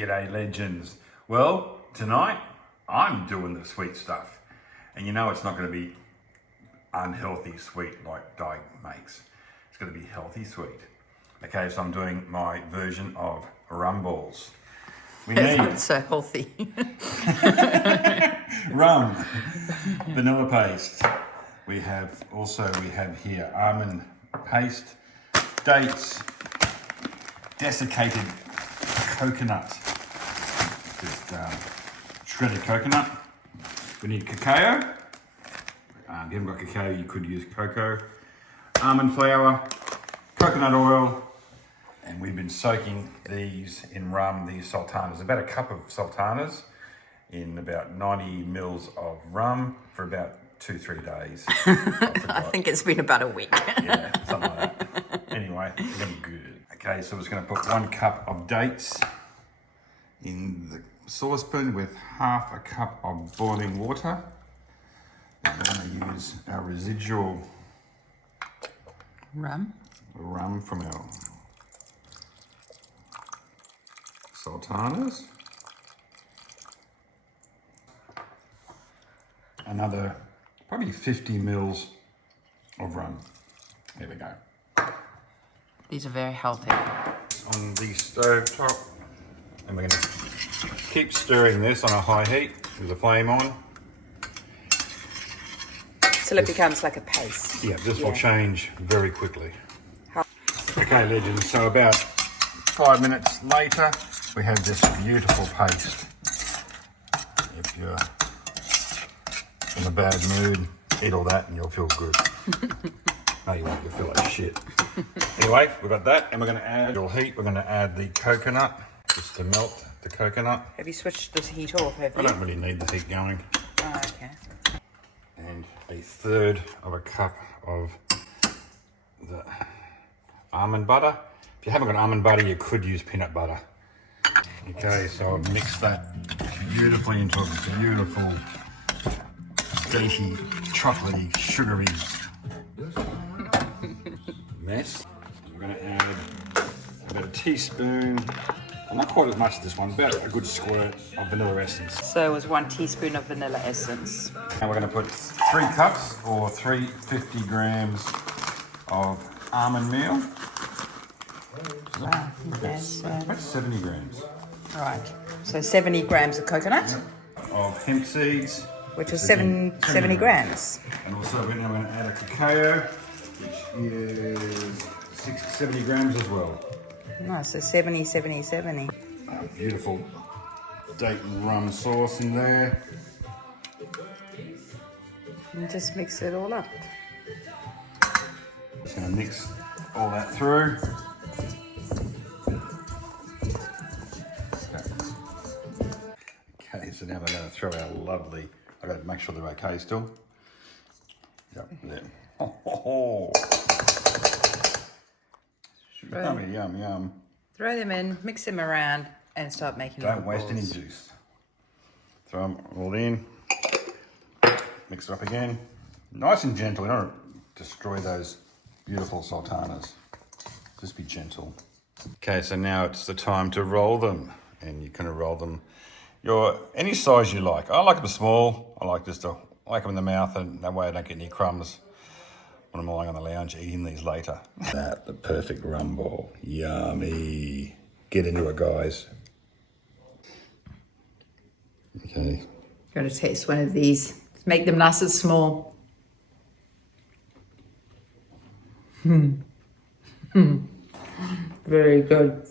G'day legends. Well, tonight I'm doing the sweet stuff. And you know it's not going to be unhealthy sweet like Di makes. It's going to be healthy sweet. Okay, so I'm doing my version of Rum Balls. We It's need not so healthy. rum, vanilla paste. We have here almond paste, dates, desiccated coconut, just shredded coconut. We need cacao. If you haven't got cacao, you could use cocoa. Almond flour, coconut oil, and we've been soaking these in rum, these sultanas. About a cup of sultanas in about 90 mils of rum for about 2-3 days. I think it's been about a week. Yeah, something like that. Anyway, it's gonna be good. Okay, so we're just gonna put 1 cup of dates in the saucepan with half a cup of boiling water. And we're gonna use our residual Rum from our sultanas. Another probably 50 mils of rum. There we go. These are very healthy. On the stove top, and we're going to keep stirring this on a high heat with the flame on. Till it becomes like a paste. Yeah, this will change very quickly. Okay, legends, so about 5 minutes later, we have this beautiful paste. If you're in a bad mood, eat all that and you'll feel good. No, you won't, you'll feel like shit. Anyway, we've got that, and we're going to add, we're going to add the coconut, just to melt the coconut. Have you switched the heat off, have you? I don't really need the heat going. Oh, okay. And 1/3 of a cup of the almond butter. If you haven't got almond butter, you could use peanut butter. Okay, so I've mixed that beautifully into a beautiful, dainty, chocolatey, sugary mess. We're going to add about a teaspoon, not quite as much as this one, about a good squirt of vanilla essence. So it was 1 teaspoon of vanilla essence. And we're going to put 3 cups or 350 grams of almond meal. Wow, that's About 70 grams. right. So 70 grams of coconut, Of hemp seeds. which is 70 grams. And also we're going to add a cacao, which is 70 grams as well. Nice, so 70. Beautiful date and rum sauce in there. And just mix it all up. Just going to mix all that through. Okay, so now we're going to throw our lovely, I've got to make sure they're okay still. Yep, there. Oh. Yummy, yum. Throw them in, mix them around, and start making Don't little waste any balls. juice. Throw them all in. Mix it up again. Nice and gentle. You don't destroy those beautiful sultanas. Just be gentle. Okay, so now it's the time to roll them. And you can roll them any size you like. I like them small. I like them in the mouth, and that way I don't get any crumbs when I'm lying on the lounge eating these later. That, the perfect rum ball. Yummy. Get into it, guys. Okay. Going to taste one of these. Make them nice and small. Very good.